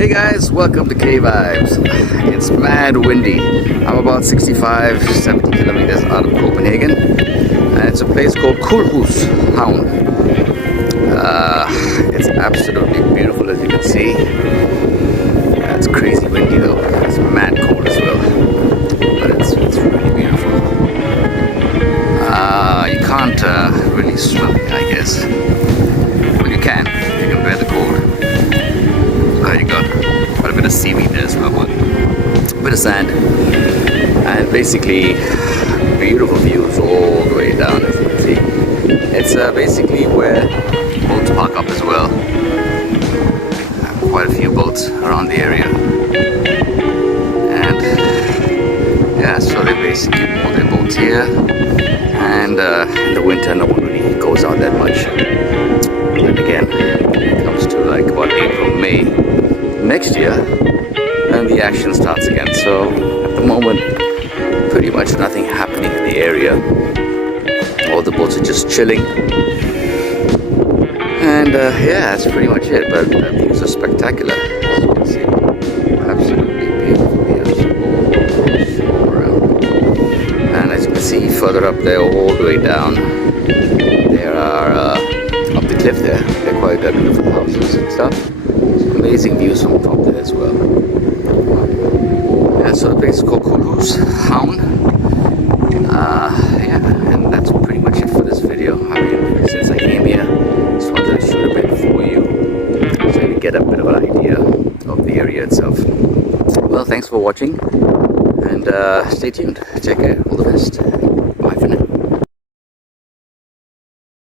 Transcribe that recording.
Hey guys, welcome to KvibeZ. It's mad windy. I'm about 65-70 kilometers out of Copenhagen, and it's a place called Kulhuse Havn. It's absolutely beautiful, as you can see. It's crazy windy though. It's mad cold as well, but it's really beautiful. You can't really swim, I guess. Well, you can bear the cold. There you go. Got a bit of seaweed there as well, but a bit of sand, and basically beautiful views all the way down, as you can see. It's basically where boats park up as well. Quite a few boats around the area, and yeah, so they basically moor their boats here, and in the winter no one really goes out that much. And again, it comes to like about April, May next year, and the action starts again. So at the moment, pretty much nothing happening in the area. All the boats are just chilling, and yeah, that's pretty much it. But the views are spectacular, as you can see. Absolutely beautiful views all around. And as you can see further up there, all the way down, there are up the cliff there. They're quite beautiful houses and stuff. Amazing views from top there as well. Yeah, so the place is called Kulhuse Havn. Yeah, and that's pretty much it for this video. I mean, since I came here, just wanted to shoot a bit for you, so you get a bit of an idea of the area itself. Well, thanks for watching, and stay tuned. Take care. All the best.